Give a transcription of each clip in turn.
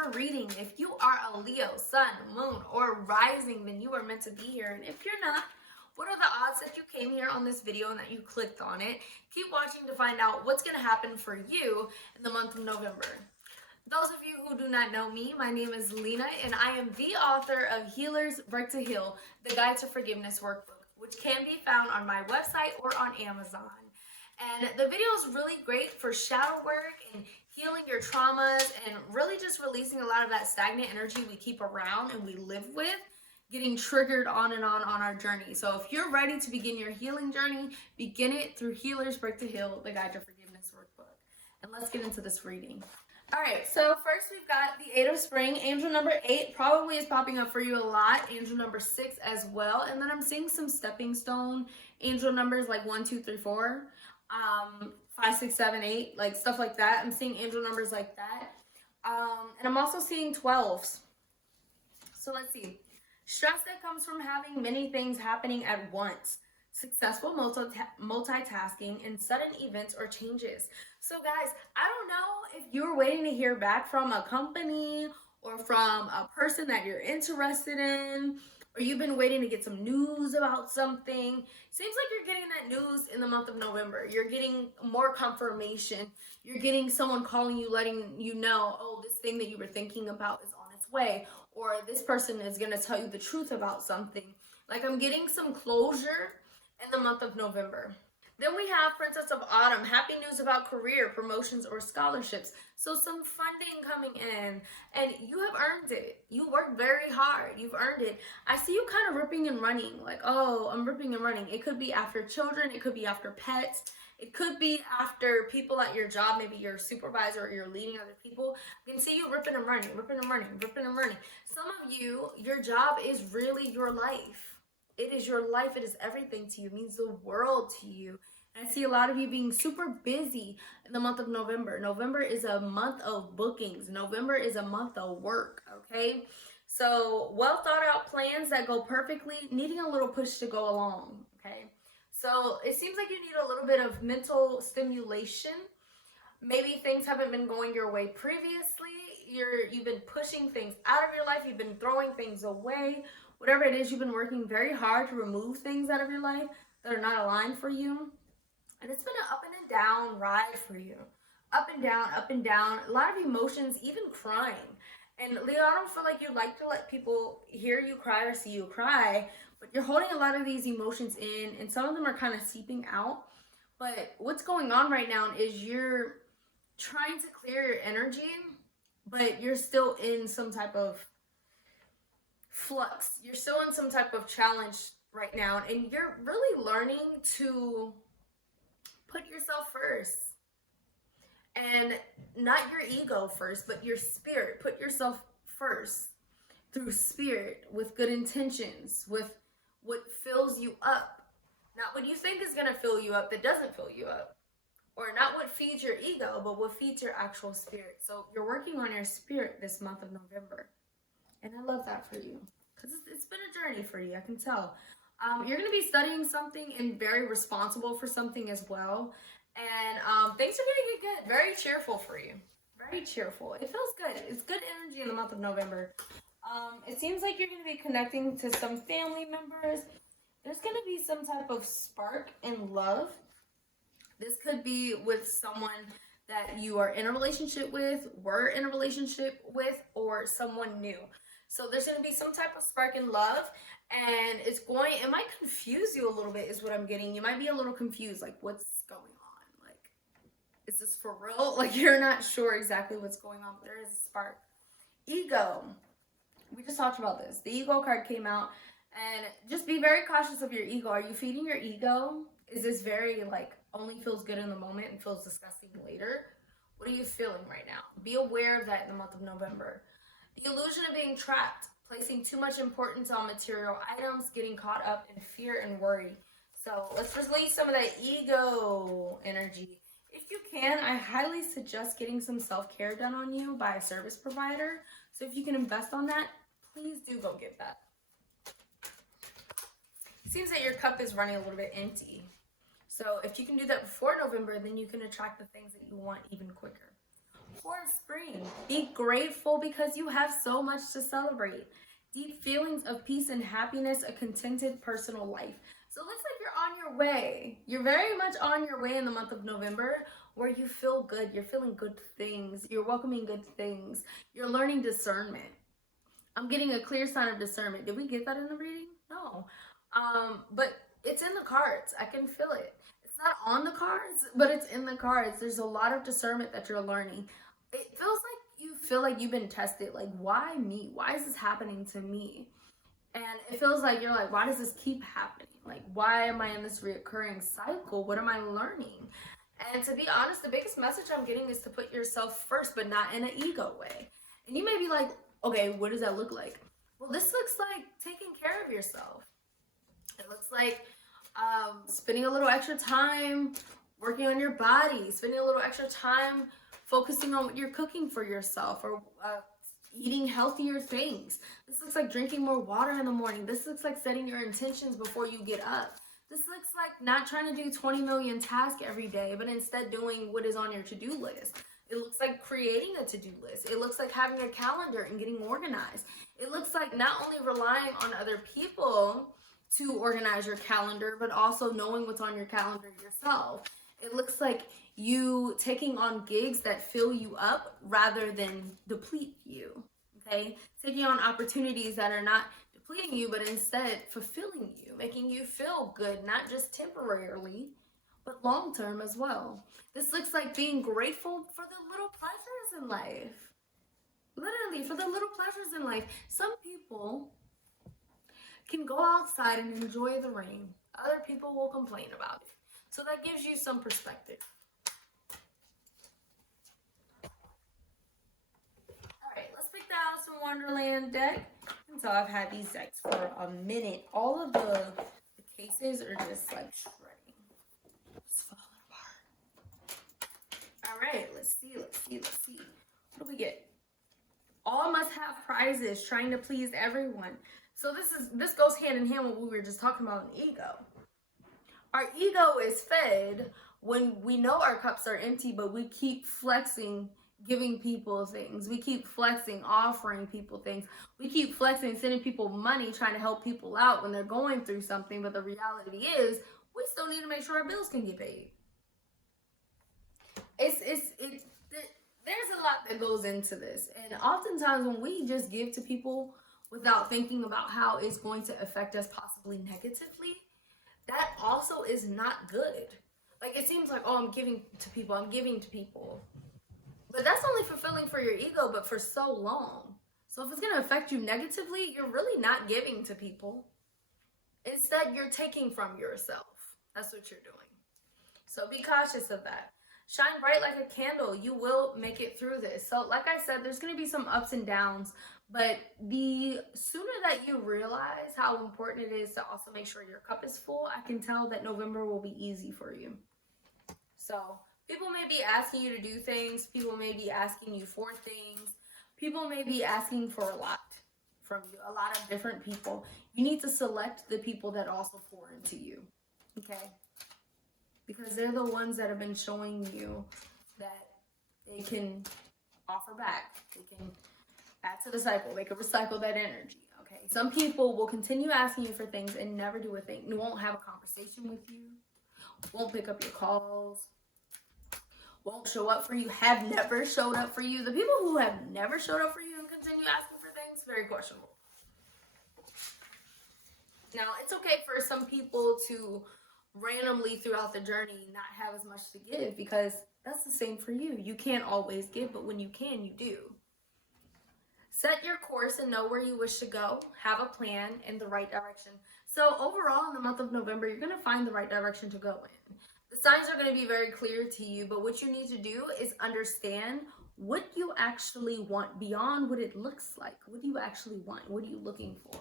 November reading. If you are a Leo, sun, moon, or rising, then you are meant to be here. And if you're not, what are the odds that you came here on this video and that you clicked on it? Keep watching to find out what's going to happen for you in the month of November. Those of you who do not know me, my name is Lena, and I am the author of Healers Work to Heal, the Guide to Forgiveness Workbook, which can be found on my website or on Amazon. And the video is really great for shadow work and healing your traumas and really just releasing a lot of that stagnant energy we keep around and we live with, getting triggered on and on our journey. So if you're ready to begin your healing journey, begin it through Healers Work to Heal, the Guide to Forgiveness Workbook. And let's get into this reading. All right, so first we've got the 8 of Spring. Angel number 8 probably is popping up for you a lot. Angel number 6 as well. And then I'm seeing some stepping stone angel numbers like 1, 2, 3, 4. 5, 6, 7, 8, like stuff like that. I'm seeing angel numbers like that. And I'm also seeing 12s. So let's see. Stress that comes from having many things happening at once. Successful multitasking and sudden events or changes. So guys, I don't know if you're waiting to hear back from a company or from a person that you're interested in, or you've been waiting to get some news about something. Seems like you're getting that news in the month of November. You're getting more confirmation. You're getting someone calling you, letting you know, oh, this thing that you were thinking about is on its way. Or this person is going to tell you the truth about something. Like I'm getting some closure in the month of November. Then we have Princess of Autumn, happy news about career, promotions, or scholarships. So some funding coming in, and you have earned it. You worked very hard. You've earned it. I see you kind of ripping and running, like, oh, I'm ripping and running. It could be after children. It could be after pets. It could be after people at your job. Maybe you're a supervisor or you're leading other people. I can see you ripping and running, ripping and running, ripping and running. Some of you, your job is really your life. It is your life. It is everything to you. It means the world to you. And I see a lot of you being super busy in the month of November. November is a month of bookings. November is a month of work, okay? So well thought out plans that go perfectly, needing a little push to go along, okay? So it seems like you need a little bit of mental stimulation. Maybe things haven't been going your way previously. You've been pushing things out of your life. You've been throwing things away. Whatever it is, you've been working very hard to remove things out of your life that are not aligned for you. And it's been an up and down ride for you. Up and down. A lot of emotions, even crying. And Leo, I don't feel like you like to let people hear you cry or see you cry, but you're holding a lot of these emotions in, and some of them are kind of seeping out. But what's going on right now is you're trying to clear your energy, but you're still in some type of flux. You're still in some type of challenge right now, and you're really learning to put yourself first, and not your ego first, but your spirit. Put yourself first through spirit, with good intentions, with what fills you up, not what you think is going to fill you up that doesn't fill you up, or not what feeds your ego, but what feeds your actual spirit. So you're working on your spirit this month of November, and I love that for you, because it's been a journey for you. I can tell. You're going to be studying something and very responsible for something as well. And things are going to get good. Very cheerful for you. Very cheerful. It feels good. It's good energy in the month of November. It seems like you're going to be connecting to some family members. There's going to be some type of spark in love. This could be with someone that you are in a relationship with, were in a relationship with, or someone new. So there's going to be some type of spark in love, and it might confuse you a little bit is what I'm getting. You might be a little confused, like, what's going on? Like, is this for real? Like, you're not sure exactly what's going on, but there is a spark. Ego. We just talked about this. The ego card came out, and just be very cautious of your ego. Are you feeding your ego? Is this very, like, only feels good in the moment and feels disgusting later? What are you feeling right now? Be aware of that in the month of November. The illusion of being trapped, placing too much importance on material items, getting caught up in fear and worry. So let's release some of that ego energy. If you can, I highly suggest getting some self-care done on you by a service provider. So if you can invest on that, please do go get that. It seems that your cup is running a little bit empty. So if you can do that before November, then you can attract the things that you want even quicker. For spring, be grateful because you have so much to celebrate. Deep feelings of peace and happiness, a contented personal life. So it looks like you're on your way. You're very much on your way in the month of November, where you feel good. You're feeling good things. You're welcoming good things. You're learning discernment. I'm getting a clear sign of discernment. Did we get that in the reading? No. But it's in the cards. I can feel it. It's not on the cards, but it's in the cards. There's a lot of discernment that you're learning. It feels like you feel like you've been tested. Like, why me? Why is this happening to me? And it feels like you're like, why does this keep happening? Like, why am I in this reoccurring cycle? What am I learning? And to be honest, the biggest message I'm getting is to put yourself first, but not in an ego way. And you may be like, okay, what does that look like? Well, this looks like taking care of yourself. It looks like spending a little extra time working on your body, spending a little extra time focusing on what you're cooking for yourself, or eating healthier things. This looks like drinking more water in the morning. This looks like setting your intentions before you get up. This looks like not trying to do 20 million tasks every day, but instead doing what is on your to-do list. It looks like creating a to-do list. It looks like having a calendar and getting organized. It looks like not only relying on other people to organize your calendar, but also knowing what's on your calendar yourself. It looks like you taking on gigs that fill you up rather than deplete you, okay? Taking on opportunities that are not depleting you, but instead fulfilling you, making you feel good, not just temporarily, but long-term as well. This looks like being grateful for the little pleasures in life. Literally, for the little pleasures in life. Some people can go outside and enjoy the rain. Other people will complain about it. So that gives you some perspective. Alright, let's pick the Alice in Wonderland deck. And so I've had these decks for a minute. All of the cases are just like shredding. It's falling apart. Alright, let's see. What do we get? All must have prizes, trying to please everyone. So this goes hand in hand with what we were just talking about in ego. Our ego is fed when we know our cups are empty, but we keep flexing, giving people things. We keep flexing, offering people things. We keep flexing, sending people money, trying to help people out when they're going through something. But the reality is, we still need to make sure our bills can get paid. There's a lot that goes into this. And oftentimes when we just give to people without thinking about how it's going to affect us possibly negatively, that also is not good. Like, it seems like, oh, I'm giving to people. But that's only fulfilling for your ego, but for so long. So if it's going to affect you negatively, you're really not giving to people. Instead, you're taking from yourself. That's what you're doing. So be cautious of that. Shine bright like a candle. You will make it through this. So like I said, there's going to be some ups and downs. But the sooner that you realize how important it is to also make sure your cup is full, I can tell that November will be easy for you. So people may be asking you to do things. People may be asking you for things. People may be asking for a lot from you, a lot of different people. You need to select the people that also pour into you, okay? Because they're the ones that have been showing you that they can offer back. They can add to the cycle. They can recycle that energy, okay? Some people will continue asking you for things and never do a thing. They won't have a conversation with you. Won't pick up your calls. Won't show up for you. Have never showed up for you. The people who have never showed up for you and continue asking for things, very questionable. Now, it's okay for some people to randomly throughout the journey not have as much to give, because that's the same for you. You can't always give, but when you can, you do. Set your course and know where you wish to go. Have a plan in the right direction. So overall, in the month of November, you're going to find the right direction to go in. The signs are going to be very clear to you, but what you need to do is understand what you actually want beyond what it looks like. What do you actually want? What are you looking for?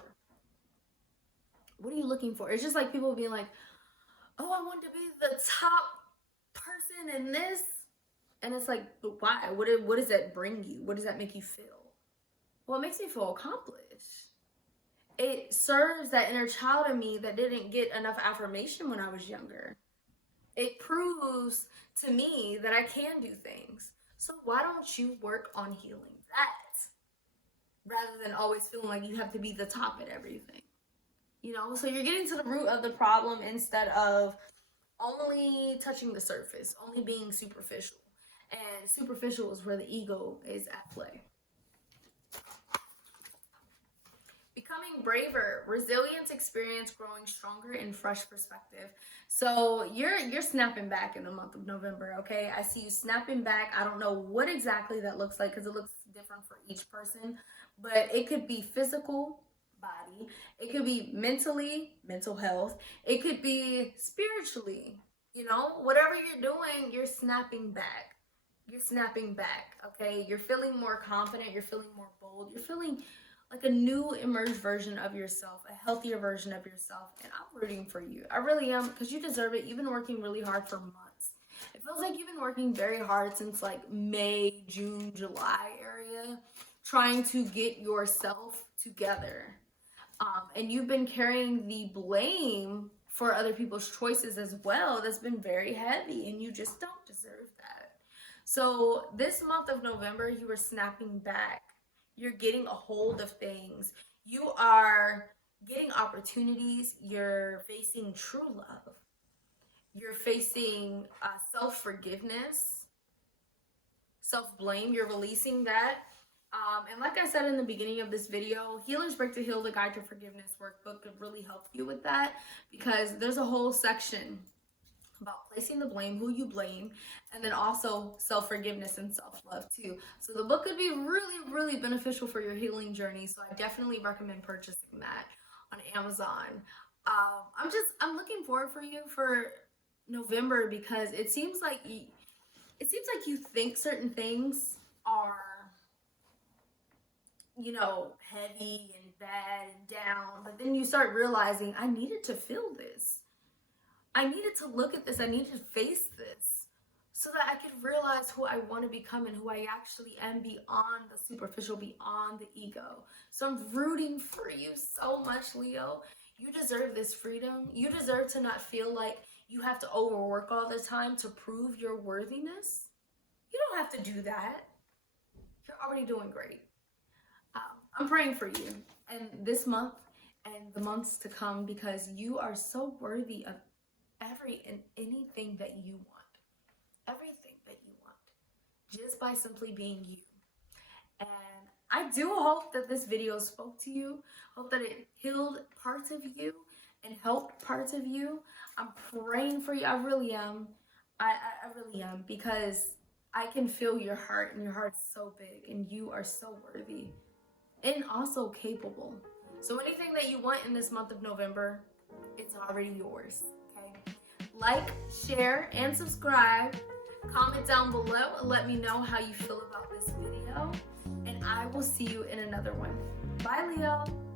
What are you looking for? It's just like people being like, oh, I want to be the top person in this. And it's like, but why? What does that bring you? What does that make you feel? Well, it makes me feel accomplished. It serves that inner child in me that didn't get enough affirmation when I was younger. It proves to me that I can do things. So why don't you work on healing that rather than always feeling like you have to be the top at everything? You know, so you're getting to the root of the problem instead of only touching the surface, only being superficial. And superficial is where the ego is at play. Becoming braver, resilience, experience, growing stronger, and fresh perspective. So you're snapping back in the month of November, okay? I see you snapping back. I don't know what exactly that looks like because it looks different for each person, but it could be physical, body. It could be mentally, mental health. It could be spiritually, you know, whatever you're doing, you're snapping back. You're snapping back, okay? You're feeling more confident. You're feeling more bold. You're feeling like a new emerged version of yourself, a healthier version of yourself. And I'm rooting for you. I really am, because you deserve it. You've been working really hard for months. It feels like you've been working very hard since like May, June, July area, trying to get yourself together. And you've been carrying the blame for other people's choices as well. That's been very heavy, and you just don't deserve that. So this month of November, you are snapping back. You're getting a hold of things. You are getting opportunities. You're facing true love. You're facing self-forgiveness, self-blame. You're releasing that. And like I said in the beginning of this video, Healer's Break to Heal, the Guide to Forgiveness Workbook could really help you with that, because there's a whole section about placing the blame, who you blame, and then also self-forgiveness and self-love too. So the book could be really, really beneficial for your healing journey. So I definitely recommend purchasing that on Amazon. I'm looking forward for you for November, because it seems like you think certain things are, you know, heavy and bad and down, but then you start realizing, I needed to feel this. I needed to look at this. I needed to face this so that I could realize who I want to become and who I actually am beyond the superficial, beyond the ego. So I'm rooting for you so much, Leo. You deserve this freedom. You deserve to not feel like you have to overwork all the time to prove your worthiness. You don't have to do that. You're already doing great. I'm praying for you and this month and the months to come, because you are so worthy of every and anything that you want. Everything that you want. Just by simply being you. And I do hope that this video spoke to you. Hope that it healed parts of you and helped parts of you. I'm praying for you. I really am. I really am, because I can feel your heart, and your heart's so big, and you are so worthy and also capable. So anything that you want in this month of November, it's already yours, okay? Like, share, and subscribe. Comment down below and let me know how you feel about this video. And I will see you in another one. Bye, Leo.